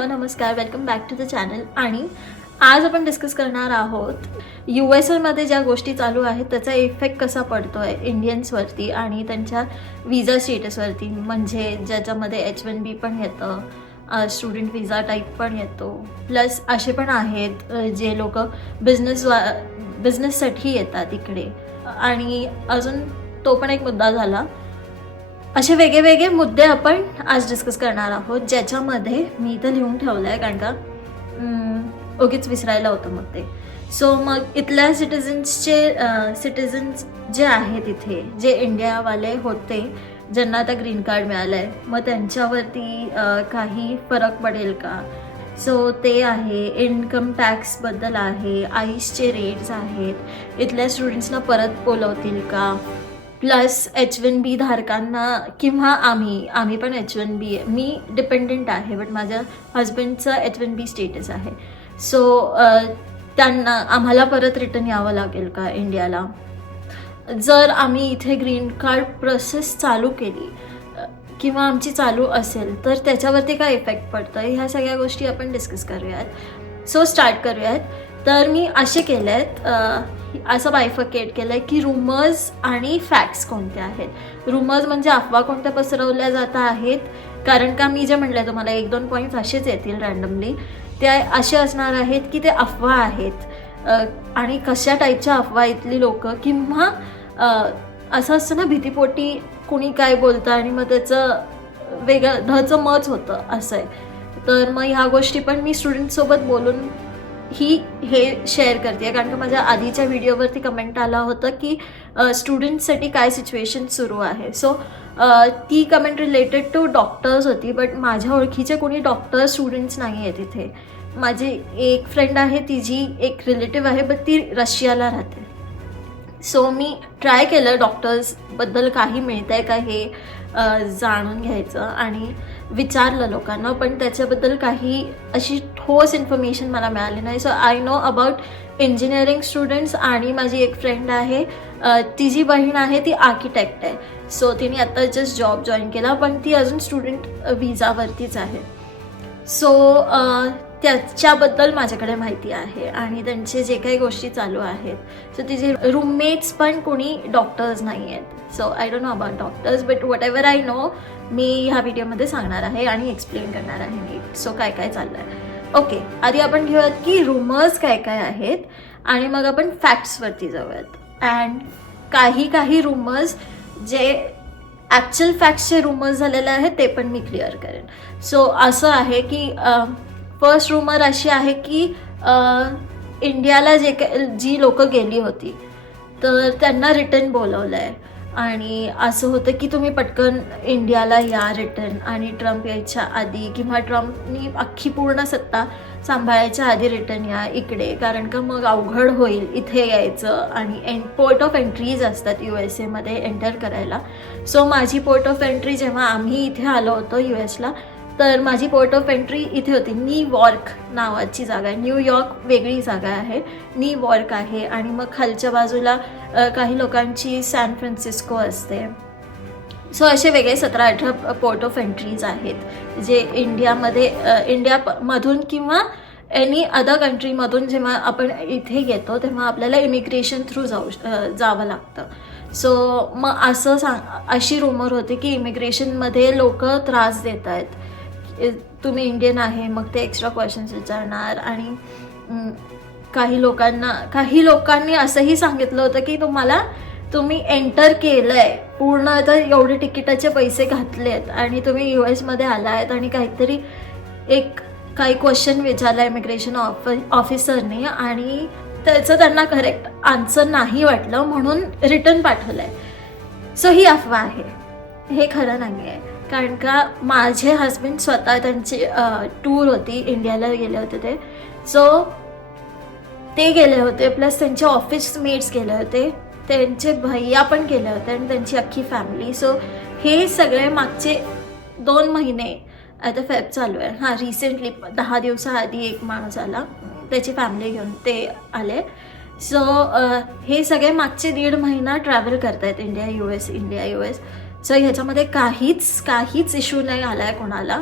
Hello नमस्कार. Welcome back to the channel आणि आज आपण डिस्कस करणार आहोत यू एस एमध्ये ज्या गोष्टी चालू आहेत त्याचा इफेक्ट कसा पडतो आहे इंडियन्सवरती आणि त्यांच्या विजा स्टेटसवरती म्हणजे ज्याच्यामध्ये एच वन बी पण येतं स्टुडंट विजा टाईप पण येतो. प्लस असे पण आहेत जे लोक बिझनेस वा बिझनेससाठी येतात इकडे. आणि अजून तो पण एक मुद्दा झाला असे वेगळे वेगळे मुद्दे आपण आज डिस्कस करणार आहोत ज्याच्यामध्ये मी इथं लिहून ठेवलं आहे कारण का उगीच विसरायला होतं मग ते. सो मग इथल्या सिटिझन्सचे सिटिझन्स जे आहेत इथे जे इंडियावाले होते ज्यांना आता ग्रीन कार्ड मिळालं आहे मग त्यांच्यावरती काही फरक पडेल का? सो ते आहे इन्कम टॅक्सबद्दल आहे आईसचे रेट्स आहेत इथल्या स्टुडंट्सना परत बोलवतील का? प्लस एच वन बी धारकांना किंवा आम्ही आम्ही पण एच वन बी आहे. मी डिपेंडेंट आहे बट माझ्या हजबंडचं एच वन बी स्टेटस आहे. सो त्यांना आम्हाला परत रिटर्न यावं लागेल का इंडियाला जर आम्ही इथे ग्रीन कार्ड प्रोसेस चालू केली किंवा आमची चालू असेल तर त्याच्यावरती काय इफेक्ट पडतं ह्या सगळ्या गोष्टी आपण डिस्कस करूयात. सो स्टार्ट करूयात. तर मी असे केले आहेत असं बायफकेट केलं आहे की रुमर्स आणि फॅक्ट्स कोणते आहेत. रुमर्स म्हणजे अफवा कोणत्या पसरवल्या जात आहेत? कारण का मी जे म्हटलं तुम्हाला एक दोन पॉईंट्स असेच येतील रँडमली ते असे असणार आहेत की ते अफवा आहेत. आणि कशा टाईपच्या अफवा इथली लोक किंवा असं असतं ना भीतीपोटी कुणी काय बोलतं आणि मग त्याचं वेगळं धचं मच होतं असं आहे तर मग ह्या गोष्टी पण मी स्टुडंटसोबत बोलून ही हे शेअर करते कारण की माझ्या आधीच्या व्हिडिओवरती कमेंट आला होतं की स्टुडंटसाठी काय सिच्युएशन सुरू आहे. सो ती कमेंट रिलेटेड टू डॉक्टर्स होती बट माझ्या ओळखीचे कोणी डॉक्टर स्टुडंट्स नाही आहेत तिथे. माझी एक फ्रेंड आहे तिची एक रिलेटिव्ह आहे बट ती रशियाला राहते. सो मी ट्राय केलं डॉक्टर्सबद्दल काही मिळतं आहे का हे जाणून घ्यायचं. आणि विचारलं लोकांना पण त्याच्याबद्दल काही अशी ठोस इन्फॉर्मेशन मला मिळाली नाही. So I know about engineering students आणि माझी एक फ्रेंड आहे ती जी बहीण आहे ती आर्किटेक्ट आहे. सो तिने आता जस्ट जॉब जॉईन केला पण ती अजून स्टुडंट विजावरतीच आहे. सो त्याच्याबद्दल माझ्याकडे माहिती आहे आणि त्यांचे जे काही गोष्टी चालू आहेत. सो तिचे रूममेट्स पण कोणी डॉक्टर्स नाही आहेत so I don't know about doctors but whatever I know मी ह्या व्हिडिओमध्ये सांगणार आहे आणि एक्सप्लेन करणार आहे नीट. सो काय काय चाललं आहे ओके आधी आपण घेऊयात की रुमर्स काय काय आहेत आणि मग आपण फॅक्ट्सवरती जाऊयात. अँड काही काही रुमर्स जे ॲक्च्युअल फॅक्ट्सचे रुमर्स झालेले आहेत ते पण मी क्लिअर करेन. सो असं आहे की फर्स्ट रुमर अशी आहे की इंडियाला जे काय जी लोकं गेली होती तर त्यांना रिटर्न बोलवलं आहे आणि असं होतं की तुम्ही पटकन इंडियाला या रिटर्न आणि ट्रम्प यायच्या आधी किंवा ट्रम्पनी अख्खी पूर्ण सत्ता सांभाळायच्या आधी रिटर्न या इकडे. कारण का मग अवघड होईल इथे यायचं आणि एन पोर्ट ऑफ एंट्रीज असतात यू एस एमध्ये एंटर करायला. सो माझी पोर्ट ऑफ एंट्री जेव्हा आम्ही इथे आलो होतो यू एसला तर माझी पोर्ट ऑफ एंट्री इथे होती. नी वॉर्क नावाची जागा आहे. न्यूयॉर्क वेगळी जागा आहे. नी वॉर्क आहे आणि मग खालच्या बाजूला काही लोकांची सॅन फ्रान्सिस्को असते. सो असे वेगळे सतरा अठरा पोर्ट ऑफ एंट्रीज आहेत. जे इंडियामध्ये इंडियामधून इंडिया मधून किंवा एनी अदर कंट्रीमधून जेव्हा आपण इथे येतो तेव्हा आपल्याला इमिग्रेशन थ्रू जाऊ श- जावं लागतं. सो मग असं सांग अशी रुमर होते की इमिग्रेशनमध्ये लोक त्रास देत आहेत तुम्ही इंडियन आहे मग ते एक्स्ट्रा क्वेश्चन्स विचारणार आणि काही लोकांना काही लोकांनी असंही सांगितलं होतं की तुम्हाला तुम्ही एंटर केलं आहे पूर्ण आता एवढे तिकिटाचे पैसे घातलेत आणि तुम्ही यू एसमध्ये आला आहेत आणि काहीतरी एक काही क्वेश्चन विचारला इमिग्रेशन ऑफि ऑफिसरने आणि त्याचं त्यांना करेक्ट आन्सर नाही वाटलं म्हणून रिटर्न पाठवलं आहे सो ही अफवा आहे. हे खरं नाही आहे कारण का माझे हस्बंड स्वतः त्यांची टूर होती इंडियाला गेले होते ते. सो ते गेले होते प्लस त्यांचे ऑफिस मेट्स गेले होते. त्यांचे भैया पण गेले होते आणि त्यांची अख्खी फॅमिली सो हे सगळे मागचे दोन महिने आता फेब चालू आहे. हां रिसेंटली दहा दिवसाआधी एक माणूस आला. त्याची फॅमिली घेऊन ते आले. सो हे सगळे मागचे दीड महिना ट्रॅव्हल करतायत India U S India U S so ह्याच्यामध्ये काहीच काहीच इश्यू नाही आला आहे कोणाला.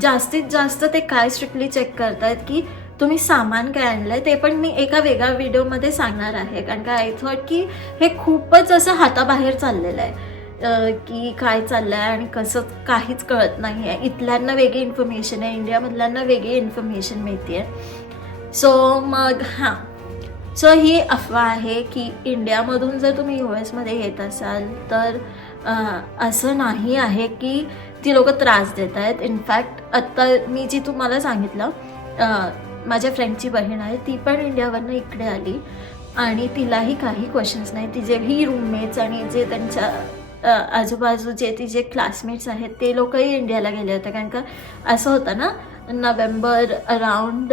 जास्तीत जास्त ते काय स्ट्रिक्टली चेक करतायत की तुम्ही सामान काय आणलंय ते पण मी एका वेगळ्या व्हिडिओमध्ये सांगणार आहे. कारण का आय थॉट की हे खूपच असं हाताबाहेर चाललेलं आहे. की काय चाललं आहे आणि कसं काहीच कळत नाही आहे इथल्यांना वेगळी इन्फॉर्मेशन आहे इंडियामधल्यांना वेगळी इन्फॉर्मेशन मिळते सो मग हां. सो ही अफवा आहे की इंडियामधून जर तुम्ही यू एसमध्ये येत असाल तर असं नाही आहे की ती लोक त्रास देत आहेत. इनफॅक्ट आत्ता मी जी तुम्हाला सांगितलं माझ्या फ्रेंडची बहीण आहे ती पण इंडियावरनं इकडे आली आणि तिलाही काही क्वेश्चन्स नाही. तिचे ही रूममेट्स आणि जे त्यांच्या आजूबाजू जे तिचे क्लासमेट्स आहेत ते लोकही इंडियाला गेले होते. कारण का असं होतं ना नोव्हेंबर अराउंड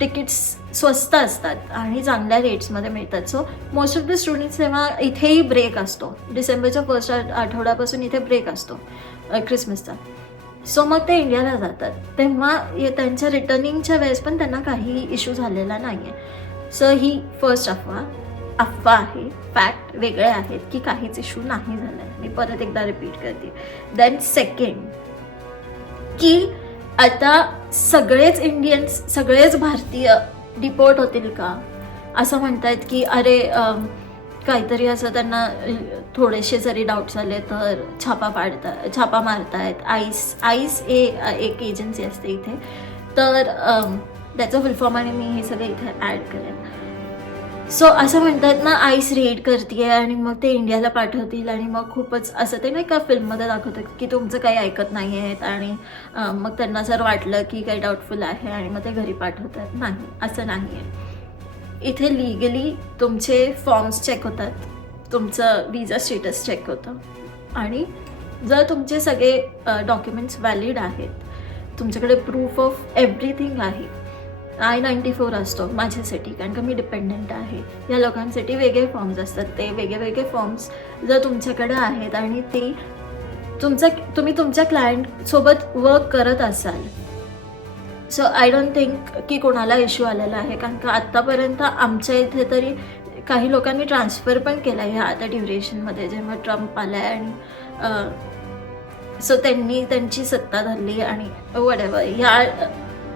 तिकीट्स स्वस्त असतात आणि चांगल्या रेट्समध्ये मिळतात. So most of the students तेव्हा इथेही ब्रेक असतो. डिसेंबरच्या फर्स्ट आठवड्यापासून इथे ब्रेक असतो क्रिसमसचा ख्रिसमसचा सो मग ते इंडियाला जातात. तेव्हा ये- त्यांच्या रिटर्निंगच्या वेळेस पण त्यांना काही इश्यू झालेला नाही आहे सो ही फर्स्ट अफवा अफवा आहे. फॅक्ट वेगळे आहेत की काहीच इश्यू नाही झाला आहे मी परत एकदा रिपीट करते. देन सेकंड की आता सगळेच इंडियन्स सगळेच भारतीय डिपोर्ट होतील का? असं म्हणतायत की अरे काहीतरी असं त्यांना थोडेसे जरी डाऊट्स आले तर छापा पाडता छापा मारतायत. आईस आईस ए एक एजन्सी असते इथे. तर त्याचं फुलफॉर्म आणि मी हे सगळं इथे ॲड करेन. सो असं म्हणतात ना आईस रेड करते आणि मग ते इंडियाला पाठवतील आणि मग खूपच असं ते नाही का फिल्ममध्ये दाखवतं की तुमचं काही ऐकत नाही आहेत आणि मग त्यांना जर वाटलं की काही डाऊटफुल आहे आणि मग ते घरी पाठवतात. नाही असं नाही आहे इथे लिगली तुमचे फॉर्म्स चेक होतात. तुमचं विजा स्टेटस चेक होतं. आणि जर तुमचे सगळे डॉक्युमेंट्स व्हॅलिड आहेत तुमच्याकडे प्रूफ ऑफ एव्हरीथिंग आहे आय नाईन्टी फोर असतो माझ्यासाठी कारण का मी डिपेंडंट आहे. या लोकांसाठी वेगळे फॉर्म्स असतात. ते वेगळे वेगळे फॉर्म्स जर तुमच्याकडे आहेत आणि ते तुमचं तुम्ही तुमच्या क्लायंटसोबत वर्क करत असाल. सो आय डोंट थिंक की कोणाला इश्यू आलेला आहे. कारण का आत्तापर्यंत आमच्या इथे तरी काही लोकांनी ट्रान्सफर पण केला ह्या आता ड्युरेशनमध्ये जेव्हा ट्रम्प आला आहे आणि सो त्यांनी त्यांची सत्ता धरली आणि वडेवर ह्या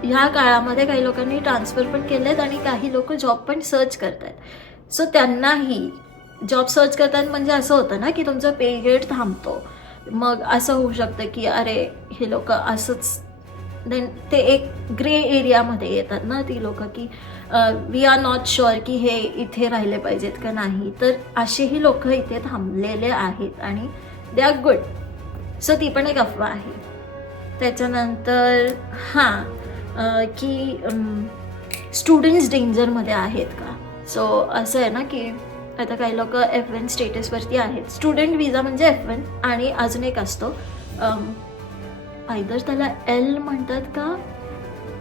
ह्या काळामध्ये काही लोकांनी ट्रान्सफर पण केलेत आणि काही लोक जॉब पण सर्च करत आहेत सो त्यांनाही जॉब सर्च करतात म्हणजे असं होतं ना की तुमचं पे ग्रेड थांबतो. मग असं होऊ शकतं की अरे हे लोक असंच देन ते एक ग्रे एरियामध्ये येतात ना ती लोक की वी आर नॉट शुअर की हे इथे राहिले पाहिजेत का नाही. तर असेही लोक इथे थांबलेले आहेत आणि दे आर गुड सो ती पण एक अफवा आहे. त्याच्यानंतर हां की स्टुडंट्स डेंजरमध्ये आहेत का? सो असं आहे ना की आता काही लोक एफ वन स्टेटसवरती आहेत. स्टुडंट विजा म्हणजे एफ वन आणि अजून एक असतो आयदर त्याला एल म्हणतात का?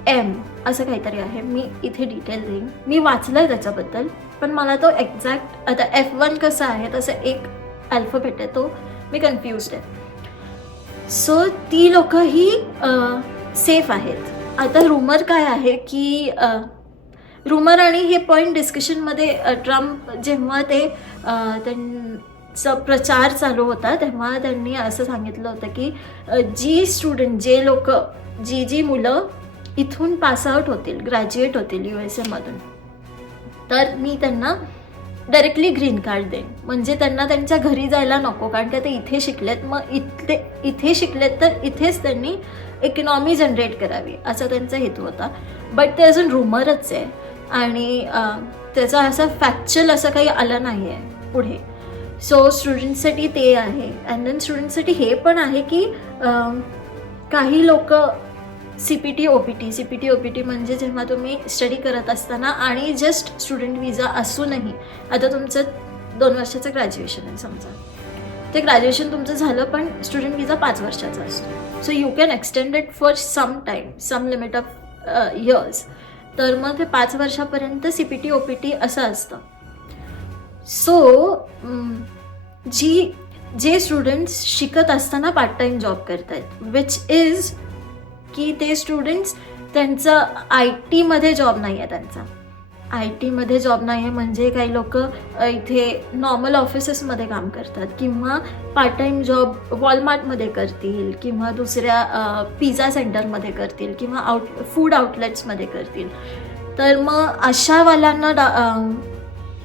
एम असं काहीतरी आहे. मी इथे डिटेल देईन. मी वाचलं आहे त्याच्याबद्दल पण मला तो एक्झॅक्ट आता एफ वन कसं आहे तसं एक अल्फाबेट आहे तो मी कन्फ्युज्ड आहे. सो ती लोकंही सेफ आहेत. आता रुमर काय आहे की रुमर आणि हे पॉईंट डिस्कशनमध्ये ट्रम्प जेव्हा ते त्यांचा प्रचार चालू होता तेव्हा त्यांनी असं सांगितलं होतं की जी स्टुडंट जे लोक जी जी मुलं इथून पासआउट होतील ग्रॅज्युएट होतील यू एस एमधून तर मी त्यांना डायरेक्टली ग्रीन कार्ड देईन. म्हणजे त्यांना त्यांच्या घरी जायला नको कारण का ते इथे शिकलेत मग इथे इथे शिकलेत तर इथेच त्यांनी इकॉनॉमी जनरेट करावी असा त्यांचा हेतू होता. बट ते अजून रुमरच आहे. आणि त्याचा असा फॅक्च्युअल असं काही आलं नाही आहे पुढे. सो स्टुडंटसाठी ते आहे. अँड देन स्टुडंटसाठी हे पण आहे की काही लोक C P T O P T C P T O P T म्हणजे जेव्हा तुम्ही स्टडी करत असताना आणि जस्ट स्टुडंट विजा असूनही. आता तुमचं दोन वर्षाचं ग्रॅज्युएशन आहे समजा. ते ग्रॅज्युएशन तुमचं झालं पण स्टुडंट विजा पाच वर्षाचा असतो. So you can extend it for some time some limit of years तर मग ते पाच वर्षापर्यंत C P T O P T असं असतं. सो mm, जी जे स्टुडंट्स शिकत असताना पार्ट टाईम जॉब करतायत विच इज की ते स्टुडंट्स त्यांचं आय टीमध्ये जॉब नाही आहे त्यांचा. आय टीमध्ये जॉब नाही आहे म्हणजे काही लोक इथे नॉर्मल ऑफिसेसमध्ये काम करतात किंवा पार्ट टाईम जॉब वॉलमार्टमध्ये करतील किंवा दुसऱ्या पिझ्झा सेंटरमध्ये करतील किंवा आउट फूड आउटलेट्समध्ये करतील. तर मग अशावाल्यांना डा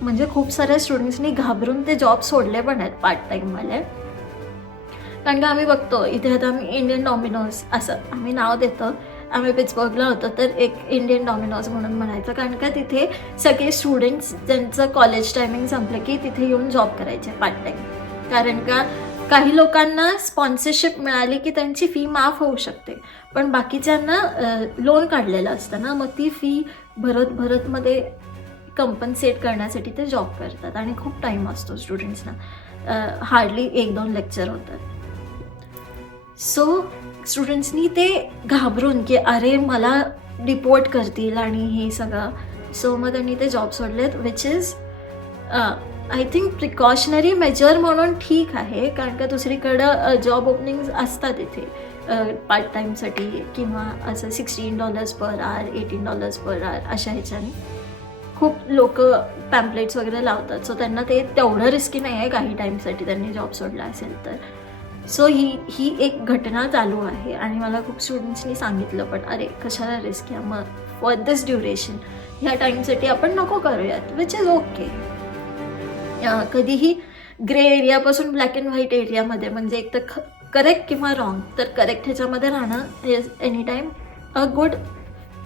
म्हणजे खूप साऱ्या स्टुडंट्सनी घाबरून ते जॉब सोडले पण आहेत पार्ट टाईमवाले कारण का आम्ही बघतो इथे आता आम्ही इंडियन डॉमिनोज असं आम्ही नाव देतो. आम्ही पिट्सबर्गला होतो तर एक इंडियन डॉमिनोज म्हणून म्हणायचं. कारण का तिथे सगळे स्टुडंट्स ज्यांचं कॉलेज टायमिंग संपलं की तिथे येऊन जॉब करायचे पार्ट टाईम कारण का काही लोकांना स्पॉन्सरशिप मिळाली की त्यांची फी माफ होऊ शकते. पण बाकीच्यांना लोन काढलेलं असतं ना मग ती फी भरत भरतमध्ये कंपन्सेट करण्यासाठी ते जॉब करतात. आणि खूप टाईम असतो स्टुडंट्सना हार्डली एक दोन लेक्चर होतात. सो स्टुडंट्सनी ते घाबरून की अरे मला डिपोर्ट करतील आणि हे सगळं. सो मग त्यांनी ते job सोडलेत which is I think precautionary measure म्हणून ठीक आहे कारण का दुसरीकडं जॉब ओपनिंग असतात इथे. पार्ट टाईमसाठी किंवा असं sixteen dollars per hour eighteen dollars per hour अशा ह्याच्याने. खूप लोक पॅम्पलेट्स वगैरे लावतात. सो त्यांना ते तेवढं रिस्की नाही आहे काही टाईमसाठी त्यांनी जॉब सोडला असेल तर. सो ही ही एक घटना चालू आहे आणि मला खूप स्टुडंट्सनी सांगितलं पण अरे कशाला रिस्क घ्या मग फॉर दिस ड्युरेशन ह्या टाईमसाठी आपण नको करूयात विच इज ओके कधीही ग्रे एरियापासून ब्लॅक अँड व्हाईट एरियामध्ये म्हणजे एक तर करेक्ट किंवा रॉंग तर करेक्ट ह्याच्यामध्ये राहणं is any time a good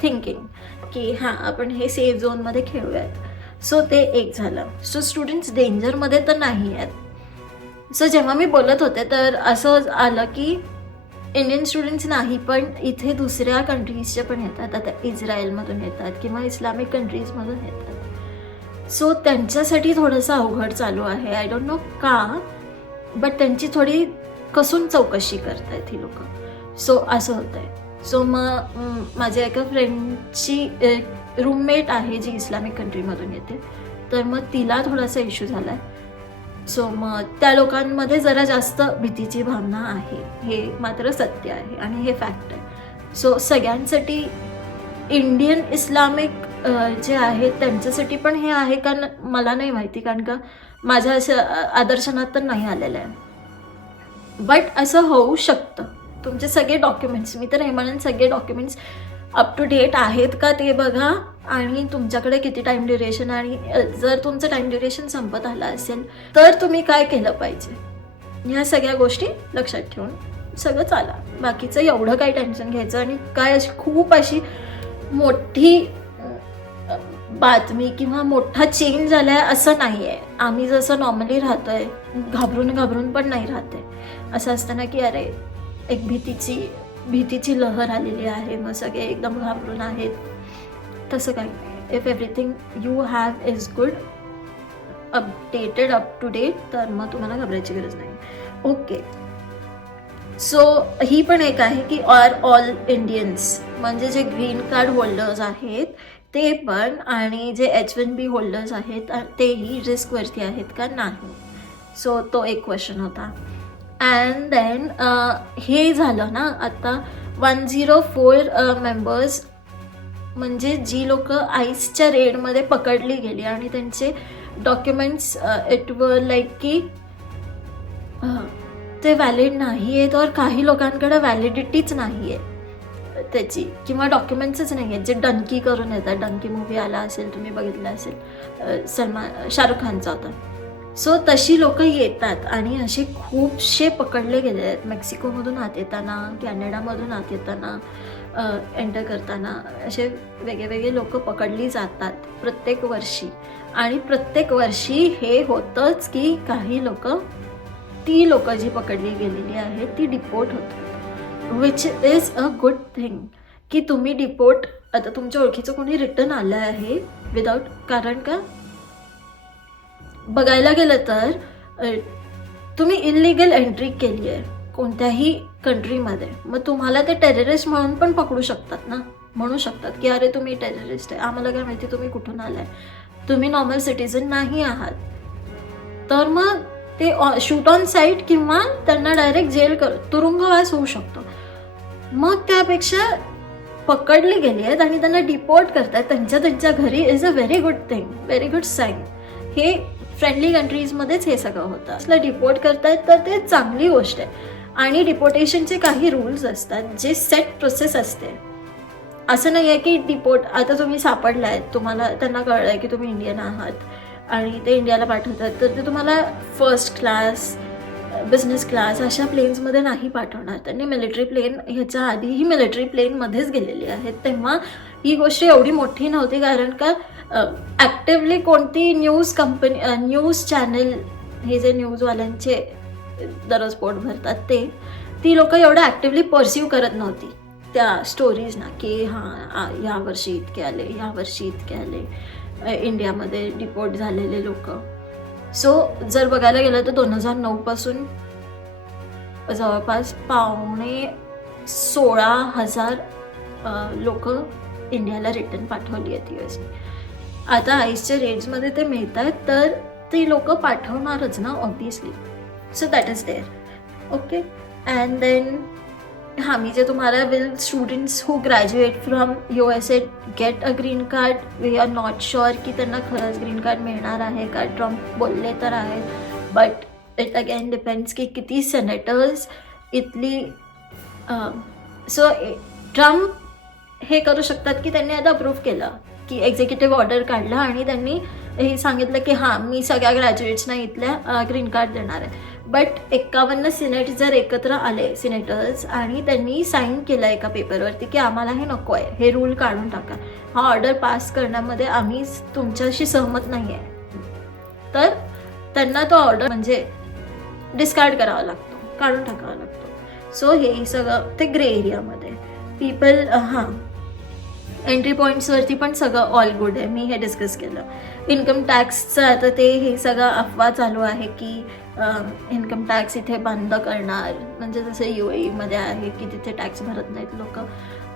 thinking की हां आपण हे सेफ झोनमध्ये खेळूयात. सो ते एक झालं. सो स्टुडंट्स डेंजरमध्ये तर नाही आहेत सो जेव्हा मी बोलत होते तर असं आलं की इंडियन स्टुडंट्स नाही पण इथे दुसऱ्या कंट्रीजचे पण येतात. आता इस्रायलमधून येतात किंवा इस्लामिक कंट्रीजमधून येतात. सो त्यांच्यासाठी थोडंसं अवघड चालू आहे. आय डोंट नो का बट त्यांची थोडी कसून चौकशी करतायत ही लोक. सो असं होतं आहे सो मग माझ्या एका फ्रेंडची रूममेट आहे जी इस्लामिक कंट्रीमधून येते. तर मग तिला थोडासा इश्यू झाला आहे सो मग त्या लोकांमध्ये जरा जास्त भीतीची भावना आहे. हे मात्र सत्य आहे आणि हे फॅक्ट आहे. सो सगळ्यांसाठी इंडियन इस्लामिक जे आहेत त्यांच्यासाठी पण हे आहे का मला नाही माहिती कारण का माझ्या असं आदर्शनात तर नाही आलेलं आहे. बट असं होऊ शकतं. तुमचे सगळे डॉक्युमेंट्स मी तर हे म्हणेन सगळे डॉक्युमेंट्स अप टू डेट आहेत का ते बघा. आणि तुमच्याकडे किती टाईम ड्युरेशन आणि जर तुमचं टाईम ड्युरेशन संपत आलं असेल तर तुम्ही काय केलं पाहिजे? ह्या सगळ्या गोष्टी लक्षात ठेवून सगळं चाला. बाकीचं एवढं काय टेन्शन घ्यायचं आणि काय अशी खूप अशी मोठी बातमी किंवा मोठा चेंज झालाय असं नाही आहे आम्ही जसं नॉर्मली राहतोय घाबरून घाबरून पण नाही राहते असं असतं ना की अरे एक भीतीची भीतीची लहर आलेली आहे. मग सगळे एकदम घाबरून आहेत. तसं काही नाही if everything you have is good updated up to date तर मग तुम्हाला घाबरायची गरज नाही. ओके सो ही पण एक आहे की ऑर ऑल इंडियन्स म्हणजे जे ग्रीन कार्ड होल्डर्स आहेत ते पण आणि जे एच वन बी होल्डर्स आहेत तेही रिस्कवरती आहेत का नाही? सो तो एक क्वेश्चन होता. अँड देन uh, हे झालं ना आता वन झिरो फोर मेंबर्स म्हणजे जी लोक आईसच्या रेडमध्ये पकडली गेली आणि त्यांचे डॉक्युमेंट्स इट वर लाईक की uh, ते व्हॅलिड नाही आहेत और काही लोकांकडे व्हॅलिडिटीच नाही आहे त्याची किंवा डॉक्युमेंट्सच नाही आहेत जे डंकी करून येतात. डंकी मूवी आला असेल तुम्ही बघितलं असेल. सलमान शाहरुख खानचा होता सो तशी लोक येतात आणि असे खूपशे पकडले गेले आहेत. मेक्सिकोमधून आत येताना कॅनडामधून आत येताना एंटर करताना असे वेगळे लोक पकडली जातात प्रत्येक वर्षी. आणि प्रत्येक वर्षी हे होतंच की काही लोक ती लोक जी पकडली गेलेली आहेत ती डिपोर्ट होतात. Which is a good thing की तुम्ही डिपोर्ट आता तुमच्या ओळखीचं कोणी रिटर्न आलं आहे? विदाऊट कारण का? बघायला गेलं तर तुम्ही इलिगल एंट्री केली आहे कोणत्याही कंट्रीमध्ये मग तुम्हाला ते टेररिस्ट म्हणून पण पकडू शकतात ना? म्हणू शकतात की अरे तुम्ही टेररिस्ट आहे. आम्हाला काय माहिती तुम्ही कुठून आलाय? तुम्ही नॉर्मल सिटीजन नाही आहात. तर मग ते शूट ऑन साईट किंवा त्यांना डायरेक्ट जेल कर तुरुंगवास होऊ शकतो. मग त्यापेक्षा पकडली गेली आहेत आणि त्यांना डिपोर्ट करतात त्यांच्या त्यांच्या घरी is a very good thing very good sign हे फ्रेंडली कंट्रीजमध्येच हे सगळं होतं. असलं डिपोर्ट करतायत तर ते चांगली गोष्ट आहे. आणि डिपोर्टेशनचे काही रूल्स असतात जे सेट प्रोसेस असते. असं नाही आहे की डिपोर्ट आता तुम्ही सापडलाय तुम्हाला त्यांना कळलं आहे की तुम्ही इंडियन आहात आणि ते इंडियाला पाठवतात तर ते तुम्हाला फर्स्ट क्लास बिझनेस क्लास अशा प्लेन्समध्ये नाही पाठवणार. त्यांनी मिलिटरी प्लेन ह्याच्या आधीही मिलिटरी प्लेनमध्येच गेलेली आहेत तेव्हा ही गोष्ट एवढी मोठी नव्हती कारण का ॲक्टिवली कोणती न्यूज कंपनी न्यूज चॅनल हे जे न्यूजवाल्यांचे दररोज पोट भरतात ते ती लोक एवढं ॲक्टिवली परस्यू करत नव्हती. त्या स्टोरीजना की हां यावर्षी इतके आले यावर्षी इतके आले. इंडियामध्ये डिपोर्ट झालेले लोक. सो जर बघायला गेलं तर दोन हजार नऊपासून जवळपास पावणे सोळा हजार लोक इंडियाला रिटर्न पाठवली आहेत यू एसने आता आईसच्या रेट्समध्ये ते मिळत आहेत तर ते लोक पाठवणारच ना obviously so that is there okay and then हां मी जे तुम्हाला will students who graduate from U S A get a green card we are not sure की त्यांना खरंच ग्रीन कार्ड मिळणार आहे का. ट्रम्प बोलले तर आहेत बट इट अगेन डिपेंड्स की किती सेनेटर्स इथली सो ट्रम्प हे करू शकतात की त्यांनी आता अप्रूव्ह केलं. की एक्झिक्युटिव्ह ऑर्डर काढला आणि त्यांनी हे सांगितलं की हां मी सगळ्या ग्रॅज्युएट्सना इथल्या ग्रीन कार्ड देणार आहे. बट एक्कावन्न सिनेट जर एकत्र आले सिनेटर्स आणि त्यांनी साईन केलं एका पेपरवरती की आम्हाला हे नको आहे हे रूल काढून टाका. हा ऑर्डर पास करण्यामध्ये आम्ही तुमच्याशी सहमत नाही आहे. तर त्यांना तो ऑर्डर म्हणजे डिस्कार्ड करावा लागतो काढून टाकावा लागतो. सो हे सगळं ते ग्रे एरियामध्ये पीपल हां. एंट्री पॉईंट्सवरती पण सगळं ऑल गुड आहे. मी हे डिस्कस केलं. इन्कम टॅक्सचं आता ते हे सगळं अफवा चालू आहे की इन्कम टॅक्स इथे बंद करणार. म्हणजे जसं यू एमध्ये आहे की तिथे टॅक्स भरत नाहीत लोक.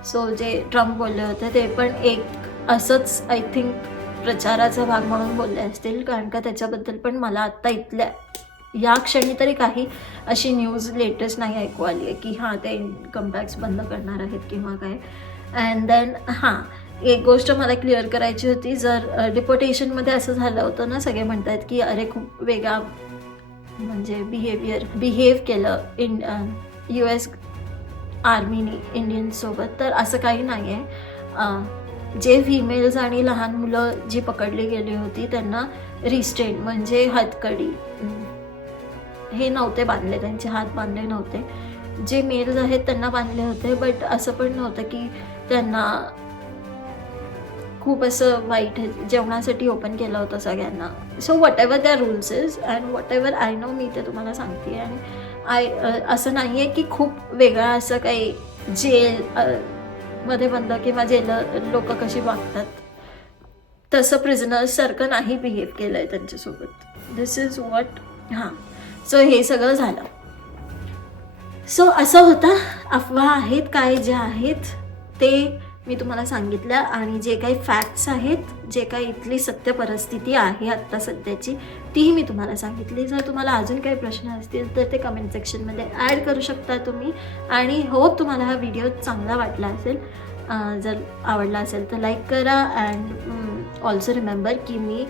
सो जे ट्रम्प बोलले होते ते पण एक असंच आय थिंक प्रचाराचा भाग म्हणून बोलले असतील. कारण का त्याच्याबद्दल पण मला आत्ता इथल्या या क्षणी तरी काही अशी न्यूज लेटेस्ट नाही ऐकू आली आहे की हां ते इन्कम टॅक्स बंद करणार आहेत किंवा काय. अँड देन हां एक गोष्ट मला क्लिअर करायची होती. जर डिपोटेशनमध्ये असं झालं होतं ना सगळे म्हणतात की अरे खूप वेगळा म्हणजे बिहेवियर बिहेव केलं इन यू एस आर्मीनी इंडियन्ससोबत तर असं काही नाही आहे जे फिमेल्स आणि लहान मुलं जी पकडली गेली होती त्यांना रिस्टेन म्हणजे हातकडी हे नव्हते बांधले त्यांचे हात बांधले नव्हते. जे मेल्स आहेत त्यांना बांधले होते बट असं पण नव्हतं की त्यांना खूप असं वाईट जेवणासाठी ओपन केलं होतं सगळ्यांना. सो वॉट एवर त्या rules is and whatever I know मी ते तुम्हाला सांगते. आणि आय असं नाही आहे की खूप वेगळा असं काही जेल मध्ये बंद किंवा जेल लोक कशी वागतात. तसं प्रिझनर्ससारखं नाही बिहेव केलं आहे त्यांच्यासोबत. दिस इज वॉट हां. सो हे सगळं झालं. सो असं होतं. अफवा आहेत काय ज्या आहेत ते मी तुम्हाला सांगितलं. आणि जे काही फॅक्ट्स आहेत जे काही इथली सत्य परिस्थिती आहे आत्ता सध्याची तीही मी तुम्हाला सांगितली. जर तुम्हाला अजून काही प्रश्न असतील तर ते कमेंट सेक्शनमध्ये ॲड करू शकता तुम्ही. आणि होप तुम्हाला हा व्हिडिओ चांगला वाटला असेल. जर आवडला असेल तर लाईक करा. अँड ऑल्सो रिमेंबर की मी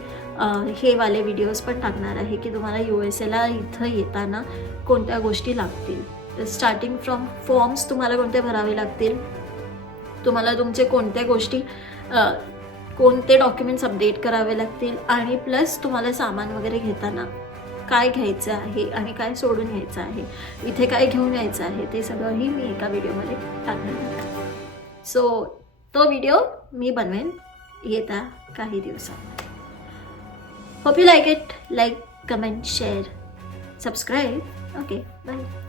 हे वाले व्हिडिओज पण टाकणार आहे की तुम्हाला यू एस एला इथं येताना कोणत्या गोष्टी लागतील. स्टार्टिंग फ्रॉम फॉर्म्स तुम्हाला कोणते भरावे लागतील? तुम्हाला तुमचे कोणत्या गोष्टी कोणते डॉक्युमेंट्स अपडेट करावे लागतील? आणि प्लस तुम्हाला सामान वगैरे घेताना काय घ्यायचं आहे आणि काय सोडून घ्यायचं आहे? इथे काय घेऊन यायचं आहे? ते सगळंही मी एका व्हिडिओमध्ये टाकणार आहे. सो तो व्हिडिओ मी बनवेन येत्या काही दिवसांमध्ये hope you like it like comment share subscribe okay bye